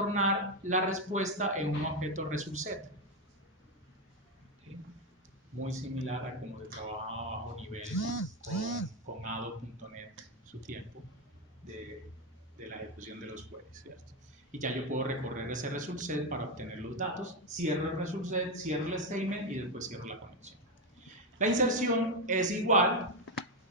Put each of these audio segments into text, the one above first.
retornar la respuesta en un objeto ResultSet. ¿Sí? Muy similar a como se trabajaba bajo nivel con ADO.NET su tiempo de la ejecución de los queries, ¿cierto? Y ya yo puedo recorrer ese ResultSet para obtener los datos, cierro el ResultSet, cierro el statement y después cierro la conexión. La inserción es igual,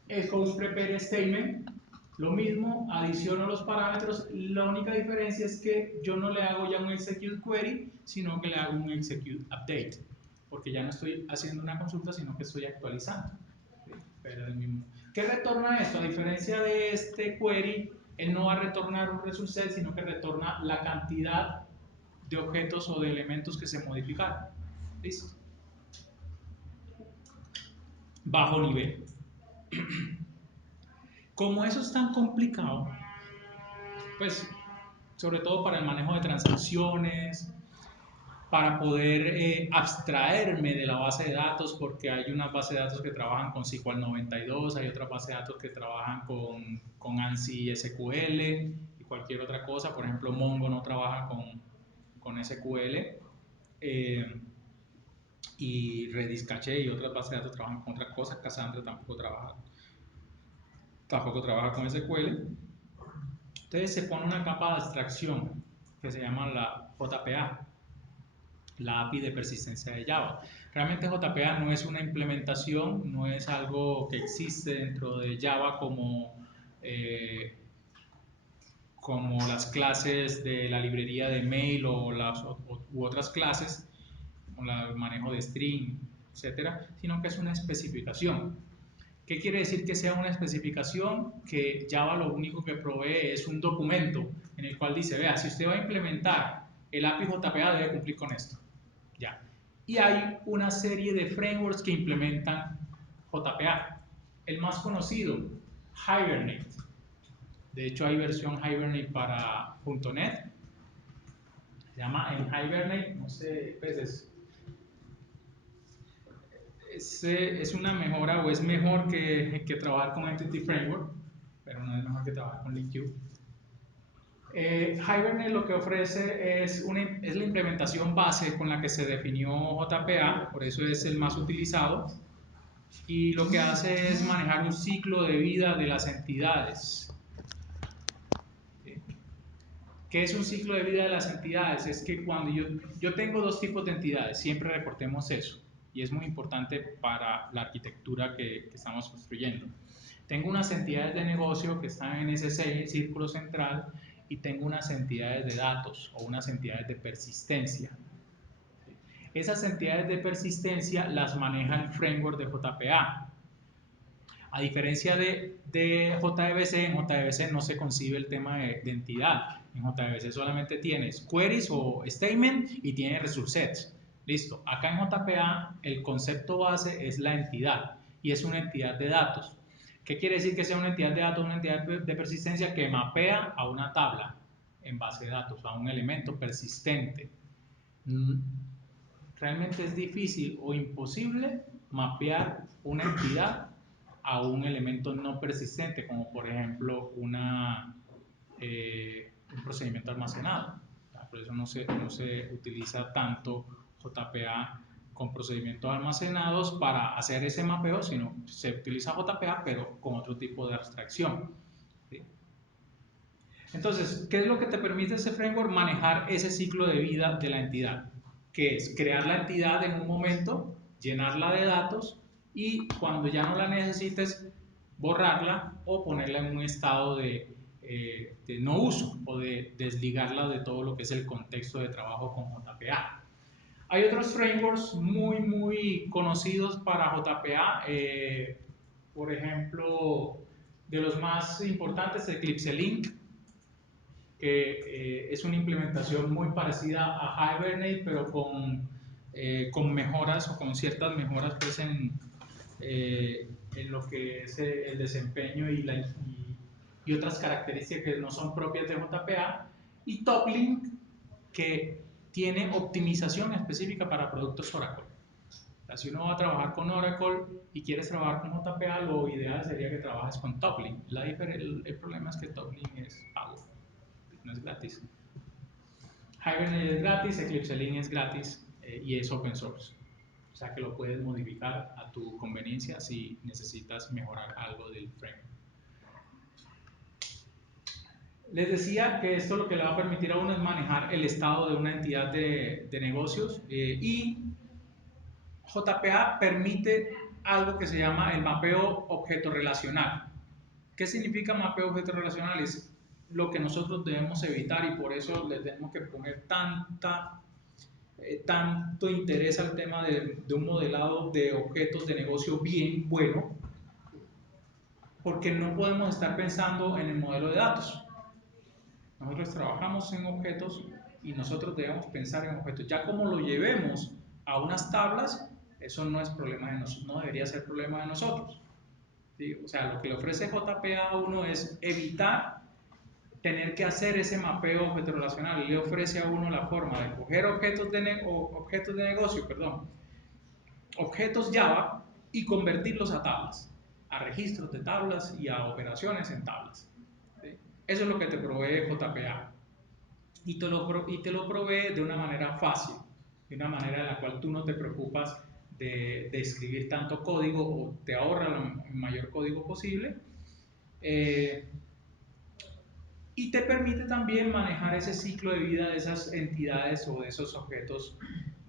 es con un prepare statement, lo mismo, adiciono los parámetros, la única diferencia es que yo no le hago ya un execute query, sino que le hago un execute update, porque ya no estoy haciendo una consulta, sino que estoy actualizando. ¿Sí? Pero el mismo. ¿Qué retorna esto? A diferencia de este query, él no va a retornar un ResultSet, sino que retorna la cantidad de objetos o de elementos que se modificaron. ¿Listo? Bajo nivel. Como eso es tan complicado, pues sobre todo para el manejo de transacciones, para poder abstraerme de la base de datos, porque hay una base de datos que trabajan con SQL 92, hay otras bases de datos que trabajan con ANSI SQL y cualquier otra cosa. Por ejemplo, Mongo no trabaja con SQL, y Redis Cache y otras bases de datos trabajan con otras cosas. Cassandra tampoco trabaja con SQL. Entonces se pone una capa de abstracción que se llama la JPA, la API de persistencia de Java. Realmente JPA no es una implementación, no es algo que existe dentro de Java como las clases de la librería de mail u otras clases, como el manejo de string, etcétera, sino que es una especificación. ¿Qué quiere decir que sea una especificación? Que Java lo único que provee es un documento en el cual dice, vea, si usted va a implementar el API JPA debe cumplir con esto. Ya. Y hay una serie de frameworks que implementan JPA. El más conocido, Hibernate. De hecho, hay versión Hibernate para .NET. Se llama en Hibernate, no sé, pues es una mejora o es mejor que trabajar con Entity Framework, pero no es mejor que trabajar con LibQ. Hibernate lo que ofrece es la implementación base con la que se definió JPA, por eso es el más utilizado, y lo que hace es manejar un ciclo de vida de las entidades. ¿Qué es un ciclo de vida de las entidades? Es que cuando yo tengo dos tipos de entidades, siempre reportemos eso, y es muy importante para la arquitectura que estamos construyendo. Tengo unas entidades de negocio que están en ese círculo central y tengo unas entidades de datos o unas entidades de persistencia. Esas entidades de persistencia las maneja el framework de JPA. A diferencia de JDBC, en JDBC no se concibe el tema de entidad. En JDBC solamente tienes queries o statement y tienes ResultSets. Listo. Acá en JPA el concepto base es la entidad y es una entidad de datos. ¿Qué quiere decir que sea una entidad de datos? Una entidad de persistencia que mapea a una tabla en base de datos, a un elemento persistente. Realmente es difícil o imposible mapear una entidad a un elemento no persistente, como por ejemplo un procedimiento almacenado. Por eso no se utiliza tanto JPA con procedimientos almacenados para hacer ese mapeo, sino se utiliza JPA pero con otro tipo de abstracción. ¿Sí? Entonces, ¿qué es lo que te permite ese framework? Manejar ese ciclo de vida de la entidad, que es crear la entidad en un momento, llenarla de datos y cuando ya no la necesites, borrarla o ponerla en un estado de no uso o de desligarla de todo lo que es el contexto de trabajo con JPA. Hay otros frameworks muy conocidos para JPA, por ejemplo, de los más importantes, Eclipse Link, que es una implementación muy parecida a Hibernate, pero con mejoras o con ciertas mejoras pues, en lo que es el desempeño y otras características que no son propias de JPA, y Toplink, que tiene optimización específica para productos Oracle. O sea, si uno va a trabajar con Oracle y quieres trabajar con JPA, lo ideal sería que trabajes con Toplink. El problema es que Toplink es pago, no es gratis. Hibernate es gratis, Eclipse Link es gratis y es open source. O sea que lo puedes modificar a tu conveniencia si necesitas mejorar algo del framework. Les decía que esto lo que le va a permitir a uno es manejar el estado de una entidad de negocios y JPA permite algo que se llama el mapeo objeto relacional. ¿Qué significa mapeo objeto relacional? Es lo que nosotros debemos evitar y por eso le tenemos que poner tanto interés al tema de un modelado de objetos de negocio bien bueno, porque no podemos estar pensando en el modelo de datos. Nosotros trabajamos en objetos y nosotros debemos pensar en objetos. Ya como lo llevemos a unas tablas, eso no es problema de nosotros, no debería ser problema de nosotros. ¿Sí? O sea, lo que le ofrece JPA a uno es evitar tener que hacer ese mapeo objeto relacional. Le ofrece a uno la forma de coger objetos de negocio, objetos Java y convertirlos a tablas, a registros de tablas y a operaciones en tablas. ¿Sí? Eso es lo que te provee JPA y te lo provee de una manera fácil, de una manera en la cual tú no te preocupas de escribir tanto código o te ahorra el mayor código posible. Y te permite también manejar ese ciclo de vida de esas entidades o de esos objetos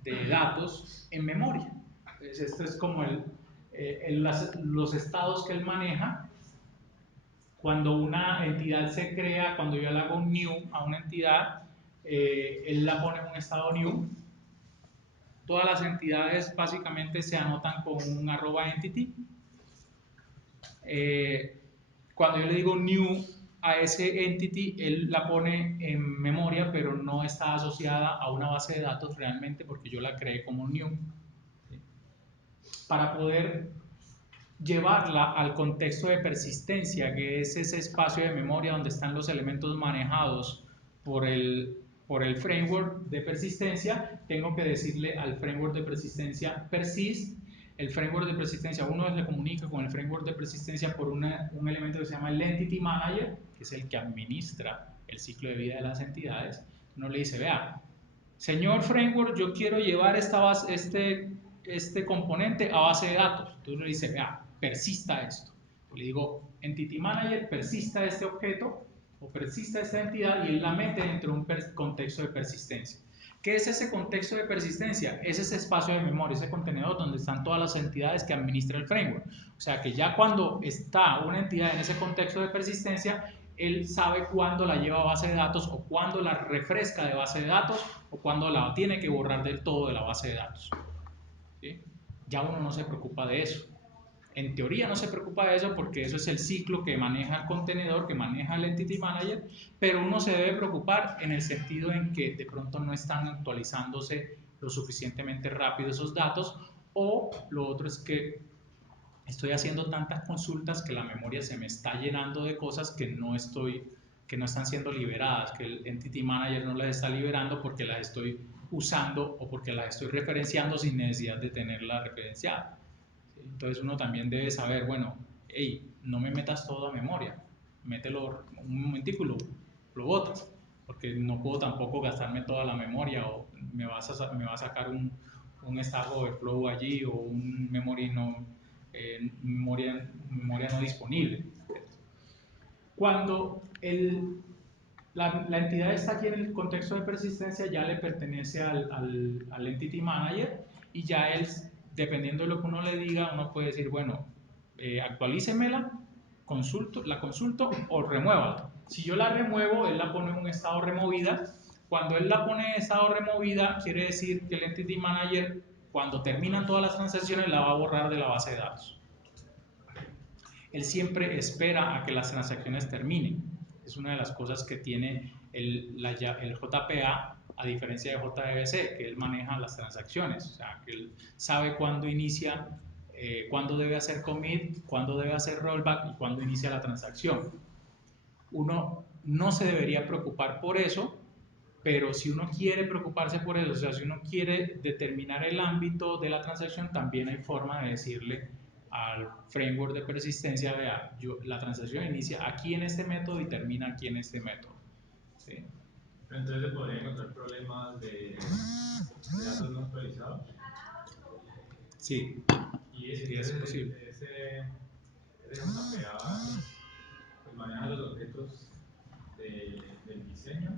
de datos en memoria. Entonces, esto es como los estados que él maneja. Cuando una entidad se crea, cuando yo le hago un new a una entidad, él la pone en un estado new. Todas las entidades básicamente se anotan con un @entity. Cuando yo le digo new a ese entity, él la pone en memoria, pero no está asociada a una base de datos realmente porque yo la creé como new. ¿Sí? Para poder llevarla al contexto de persistencia, que es ese espacio de memoria donde están los elementos manejados por el framework de persistencia, tengo que decirle al framework de persistencia persist. El framework de persistencia, uno le comunica con el framework de persistencia por un elemento que se llama el Entity Manager, que es el que administra el ciclo de vida de las entidades. Uno le dice, vea, señor framework, yo quiero llevar este componente a base de datos. Entonces le dice, vea, persista esto. Le digo, Entity Manager, persista este objeto o persista esta entidad y él la mete dentro de un contexto de persistencia. ¿Qué es ese contexto de persistencia? Es ese espacio de memoria, ese contenedor donde están todas las entidades que administra el framework. O sea que ya cuando está una entidad en ese contexto de persistencia, él sabe cuándo la lleva a base de datos o cuándo la refresca de base de datos o cuándo la tiene que borrar del todo de la base de datos. ¿Sí? Ya uno no se preocupa de eso. En teoría no se preocupa de eso porque eso es el ciclo que maneja el contenedor, que maneja el Entity Manager, pero uno se debe preocupar en el sentido en que de pronto no están actualizándose lo suficientemente rápido esos datos, o lo otro es que estoy haciendo tantas consultas que la memoria se me está llenando de cosas que no están siendo liberadas, que el Entity Manager no las está liberando porque las estoy usando o porque las estoy referenciando sin necesidad de tenerlas referenciadas. Entonces uno también debe saber, bueno, hey, no me metas todo a memoria, mételo un momentico y lo botas, porque no puedo tampoco gastarme toda la memoria o me va a sacar un Stack Overflow allí o un memoria no disponible. Cuando la entidad está aquí en el contexto de persistencia, ya le pertenece al Entity Manager y ya él, dependiendo de lo que uno le diga, uno puede decir, bueno, actualícemela, la consulto o remuévala. Si yo la remuevo, él la pone en un estado removida. Cuando él la pone en estado removida, quiere decir que el Entity Manager, cuando terminan todas las transacciones, la va a borrar de la base de datos. Él siempre espera a que las transacciones terminen. Es una de las cosas que tiene el JPA, a diferencia de JDBC, que él maneja las transacciones, o sea, que él sabe cuándo inicia, cuándo debe hacer commit, cuándo debe hacer rollback y cuándo inicia la transacción. Uno no se debería preocupar por eso, pero si uno quiere preocuparse por eso, o sea, si uno quiere determinar el ámbito de la transacción, también hay forma de decirle al framework de persistencia, vea, la transacción inicia aquí en este método y termina aquí en este método. ¿Sí? Entonces se podría encontrar problemas de datos no actualizados. Sí, Y sí es posible. ese JPA pues, maneja los objetos del diseño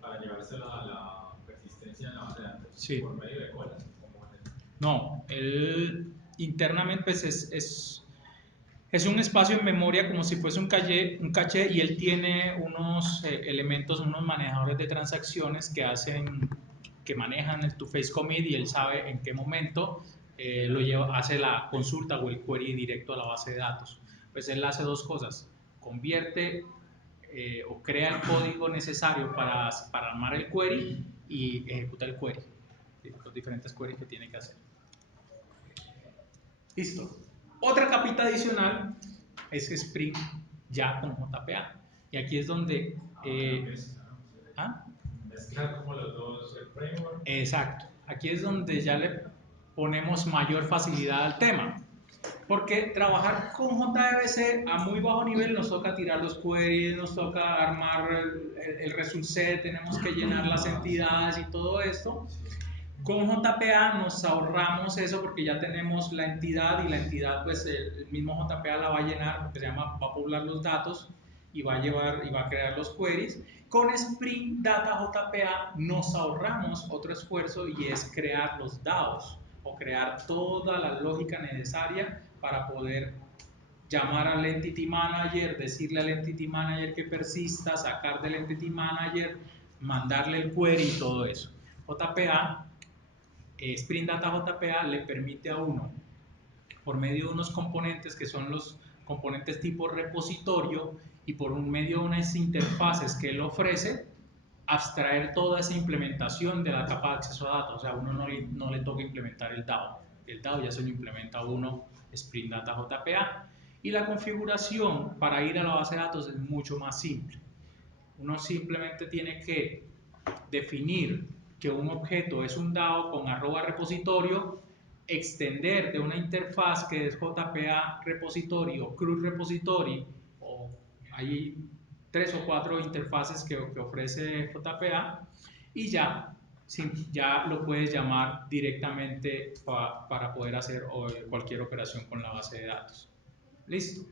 para llevárselo a la persistencia en la base de datos Sí. por medio de colas. No, él internamente pues es un espacio en memoria como si fuese un caché y él tiene unos elementos, unos manejadores de transacciones que manejan el two-phase commit y él sabe en qué momento hace la consulta o el query directo a la base de datos. Pues él hace dos cosas, convierte o crea el código necesario para armar el query y ejecuta el query, los diferentes queries que tiene que hacer. Listo. Otra capita adicional es Spring ya con JPA. Y aquí es donde... Mezclar como los dos el framework. Exacto. Aquí es donde ya le ponemos mayor facilidad al tema. Porque trabajar con JDBC a muy bajo nivel nos toca tirar los queries, nos toca armar el result set, tenemos que llenar las entidades y todo esto. Con JPA nos ahorramos eso porque ya tenemos la entidad y la entidad pues el mismo JPA la va a llenar porque va a poblar los datos y va a crear los queries. Con Spring Data JPA nos ahorramos otro esfuerzo y es crear los DAOs o crear toda la lógica necesaria para poder llamar al Entity Manager, decirle al Entity Manager que persista, sacar del Entity Manager, mandarle el query y todo eso. JPA Spring Data JPA le permite a uno, por medio de unos componentes que son los componentes tipo repositorio y por un medio de unas interfaces que él ofrece, abstraer toda esa implementación de la capa de acceso a datos. O sea, a uno no le toca implementar el DAO. El DAO ya se lo implementa uno Spring Data JPA. Y la configuración para ir a la base de datos es mucho más simple. Uno simplemente tiene que definir que un objeto es un DAO con @repositorio, extender de una interfaz que es JPA repository o CRUD repository, o hay 3 o 4 interfaces que ofrece JPA y ya lo puedes llamar directamente para poder hacer cualquier operación con la base de datos. Listo.